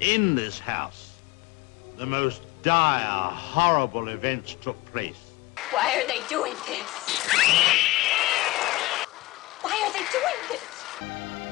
In this house, the most dire, horrible events took place. Why are they doing this? Why are they doing this?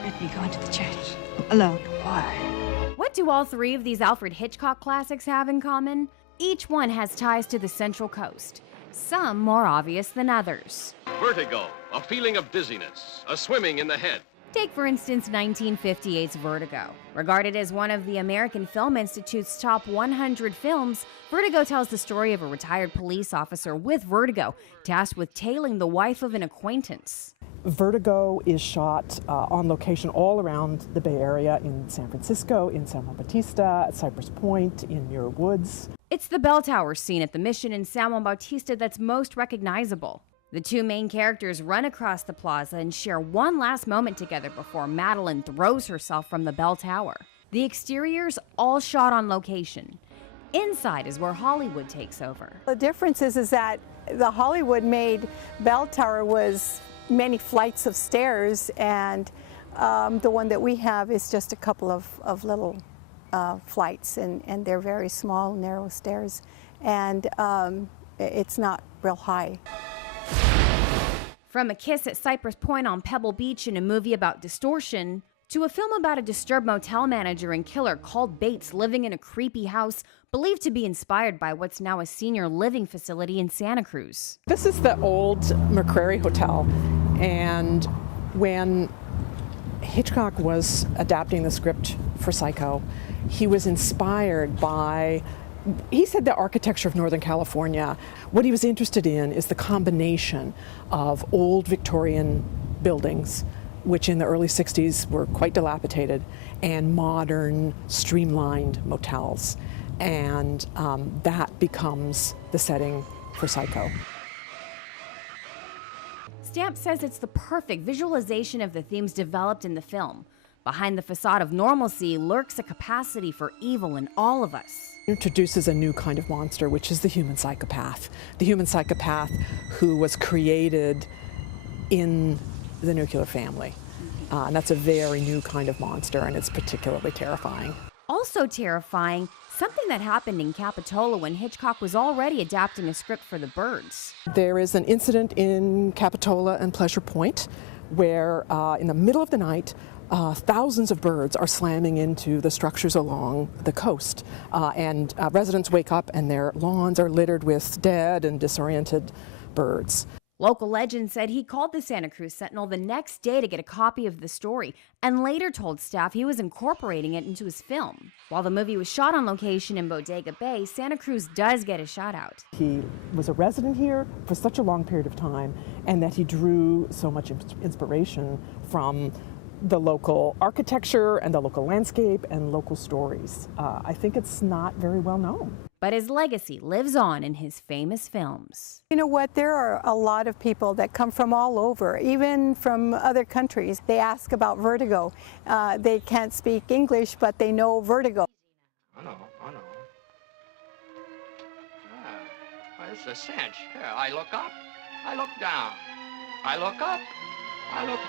Let me go into the church. Alone. Why? What do all three of these Alfred Hitchcock classics have in common? Each one has ties to the Central Coast, some more obvious than others. Vertigo, a feeling of dizziness, a swimming in the head. Take, for instance, 1958's Vertigo. Regarded as one of the American Film Institute's top 100 films, Vertigo tells the story of a retired police officer with vertigo, tasked with tailing the wife of an acquaintance. Vertigo is shot on location all around the Bay Area, in San Francisco, in San Juan Bautista, at Cypress Point, in Muir Woods. It's the bell tower scene at the Mission in San Juan Bautista that's most recognizable. The two main characters run across the plaza and share one last moment together before Madeline throws herself from the bell tower. The exteriors all shot on location. Inside is where Hollywood takes over. The difference is that the Hollywood made bell tower was many flights of stairs, and the one that we have is just a couple of little flights, and they're very small, narrow stairs, and it's not real high. From A Kiss at Cypress Point on Pebble Beach in a movie about distortion, to a film about a disturbed motel manager and killer called Bates living in a creepy house believed to be inspired by what's now a senior living facility in Santa Cruz. This is the old McCrary Hotel, and when Hitchcock was adapting the script for Psycho, he was inspired by, he said, the architecture of Northern California. What he was interested in is the combination of old Victorian buildings, which in the early 60s were quite dilapidated, and modern, streamlined motels. And that becomes the setting for Psycho. Stamp says it's the perfect visualization of the themes developed in the film. Behind the facade of normalcy lurks a capacity for evil in all of us. It introduces a new kind of monster, which is the human psychopath. The human psychopath who was created in the nuclear family. And that's a very new kind of monster, and it's particularly terrifying. Also terrifying, something that happened in Capitola when Hitchcock was already adapting a script for The Birds. There is an incident in Capitola and Pleasure Point where in the middle of the night, thousands of birds are slamming into the structures along the coast, and residents wake up and their lawns are littered with dead and disoriented birds. Local legend said he called the Santa Cruz Sentinel the next day to get a copy of the story, and later told staff he was incorporating it into his film. While the movie was shot on location in Bodega Bay, Santa Cruz does get a shout out. He was a resident here for such a long period of time, and that he drew so much inspiration from the local architecture and the local landscape and local stories. I think it's not very well known. But his legacy lives on in his famous films. You know what, there are a lot of people that come from all over, even from other countries. They ask about Vertigo. They can't speak English, but they know Vertigo. I know. Well, it's a cinch. Here, I look up, I look down. I look up, I look